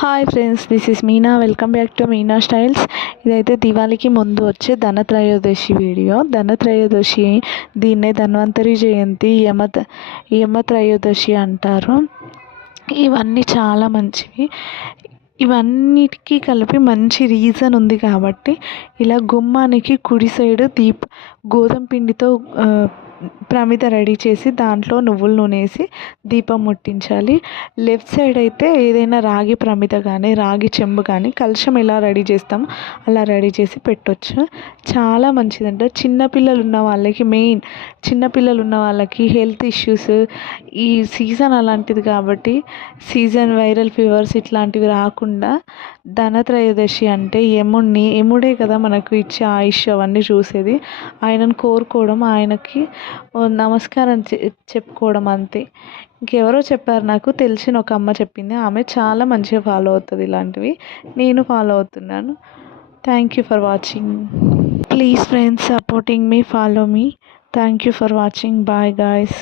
Hi friends, this is Meena. Welcome back to Meena styles. ఇదైతే దివాళీకి ముందు వచ్చే ధనత్రయోదశి వీడియో. ధనత్రయోదశి దీన్నే ధన్వంతరి జయంతి, యమత్రయోదశి అంటారు. ఇవన్నీ చాలా మంచివి. ఇవన్నిటికీ కలిపి మంచి రీజన్ ఉంది కాబట్టి ఇలా గుమ్మానికి కుడి సైడు గోధుమ పిండితో ప్రమిద రెడీ చేసి దాంట్లో నువ్వుల నూనె వేసి దీపం ముట్టించాలి. లెఫ్ట్ సైడ్ అయితే ఏదైనా రాగి ప్రమిద కానీ రాగి చెంబు కానీ కలశం ఎలా రెడీ చేస్తామో అలా రెడీ చేసి పెట్టొచ్చు. చాలా మంచిదంట. చిన్నపిల్లలు ఉన్న వాళ్ళకి చిన్నపిల్లలు ఉన్న వాళ్ళకి హెల్త్ ఇష్యూస్, ఈ సీజన్ అలాంటిది కాబట్టి సీజన్ వైరల్ ఫీవర్స్ ఇట్లాంటివి రాకుండా ధనత్రయోదశి అంటే యముడే కదా మనకు ఇచ్చే ఆయుష్ అవన్నీ చూసేది. ఆయనను కోరుకోవడం, ఆయనకి నమస్కారం చెప్పుకోవడం అంతే. ఇంకెవరో చెప్పారు, నాకు తెలిసిన ఒక అమ్మ చెప్పింది. ఆమె చాలా మంచిగా ఫాలో అవుతుంది ఇలాంటివి. నేను ఫాలో అవుతున్నాను. Thank you for watching. Please friends, supporting me, follow me. Thank you for watching. Bye guys.